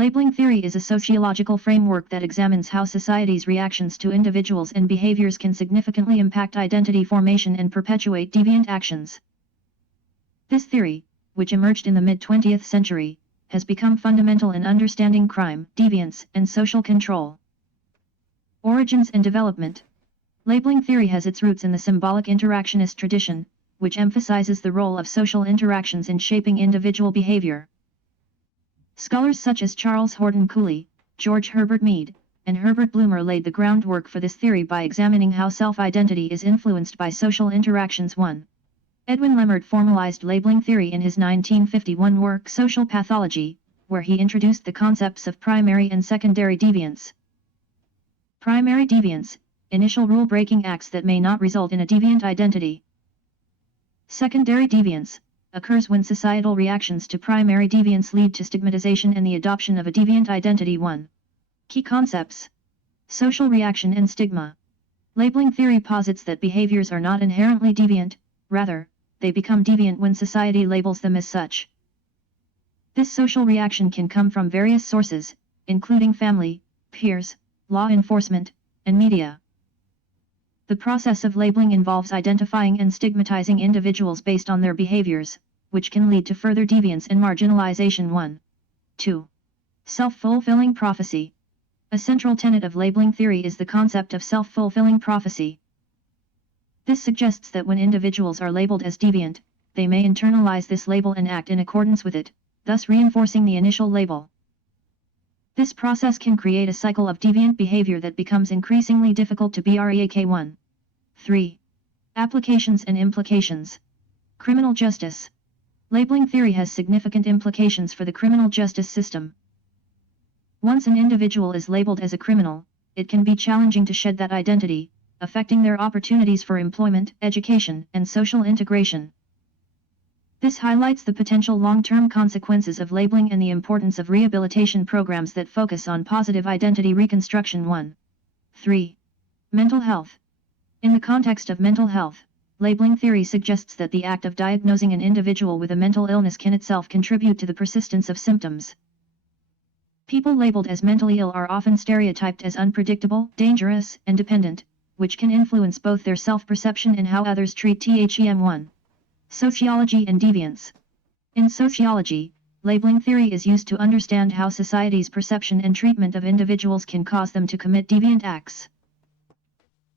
Labeling theory is a sociological framework that examines how society's reactions to individuals and behaviors can significantly impact identity formation and perpetuate deviant actions. This theory, which emerged in the mid-20th century, has become fundamental in understanding crime, deviance, and social control. Origins and development. Labeling theory has its roots in the symbolic interactionist tradition, which emphasizes the role of social interactions in shaping individual behavior. Scholars such as Charles Horton Cooley, George Herbert Mead, and Herbert Bloomer laid the groundwork for this theory by examining how self-identity is influenced by social interactions. 1. Edwin Lemert formalized labeling theory in his 1951 work Social Pathology, where he introduced the concepts of primary and secondary deviance. Primary deviance, initial rule-breaking acts that may not result in a deviant identity. Secondary deviance, occurs when societal reactions to primary deviance lead to stigmatization and the adoption of a deviant identity. 1. Key concepts. Social reaction and stigma. Labeling theory posits that behaviors are not inherently deviant, rather, they become deviant when society labels them as such. This social reaction can come from various sources, including family, peers, law enforcement, and media. The process of labeling involves identifying and stigmatizing individuals based on their behaviors, which can lead to further deviance and marginalization. 1. 2. Self-fulfilling prophecy. A central tenet of labeling theory is the concept of self-fulfilling prophecy. This suggests that when individuals are labeled as deviant, they may internalize this label and act in accordance with it, thus reinforcing the initial label. This process can create a cycle of deviant behavior that becomes increasingly difficult to break. 1. 3. Applications and implications. Criminal justice. Labeling theory has significant implications for the criminal justice system. Once an individual is labeled as a criminal, it can be challenging to shed that identity, affecting their opportunities for employment, education, and social integration. This highlights the potential long-term consequences of labeling and the importance of rehabilitation programs that focus on positive identity reconstruction. 1. 3. Mental health. In the context of mental health, labeling theory suggests that the act of diagnosing an individual with a mental illness can itself contribute to the persistence of symptoms. People labeled as mentally ill are often stereotyped as unpredictable, dangerous, and dependent, which can influence both their self-perception and how others treat them. 1. Sociology and deviance. In sociology, labeling theory is used to understand how society's perception and treatment of individuals can cause them to commit deviant acts.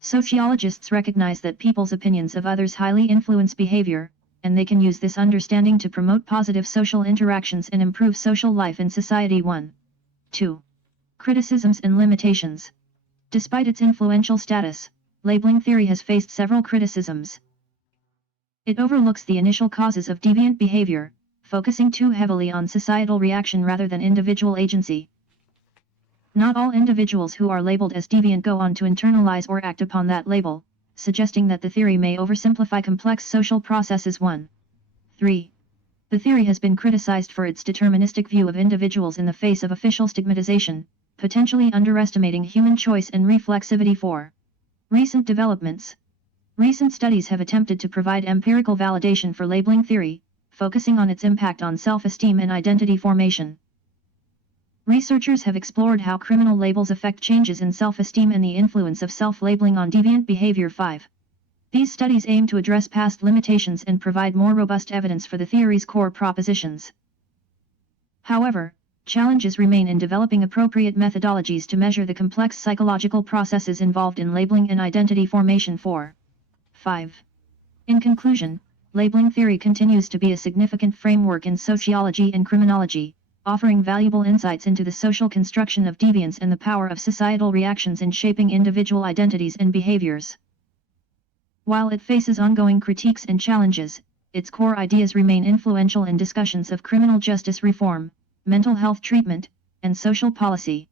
Sociologists recognize that people's opinions of others highly influence behavior, and they can use this understanding to promote positive social interactions and improve social life in society. 1. 2. Criticisms and limitations. Despite its influential status, labeling theory has faced several criticisms. It overlooks the initial causes of deviant behavior, focusing too heavily on societal reaction rather than individual agency. Not all individuals who are labeled as deviant go on to internalize or act upon that label, suggesting that the theory may oversimplify complex social processes. 1. 3. The theory has been criticized for its deterministic view of individuals in the face of official stigmatization, potentially underestimating human choice and reflexivity. 4. Recent developments. Recent studies have attempted to provide empirical validation for labeling theory, focusing on its impact on self-esteem and identity formation. Researchers have explored how criminal labels affect changes in self-esteem and the influence of self-labeling on deviant behavior. 5. These studies aim to address past limitations and provide more robust evidence for the theory's core propositions. However, challenges remain in developing appropriate methodologies to measure the complex psychological processes involved in labeling and identity formation. 4. 5. In conclusion, labeling theory continues to be a significant framework in sociology and criminology, offering valuable insights into the social construction of deviance and the power of societal reactions in shaping individual identities and behaviors. While it faces ongoing critiques and challenges, its core ideas remain influential in discussions of criminal justice reform, mental health treatment, and social policy.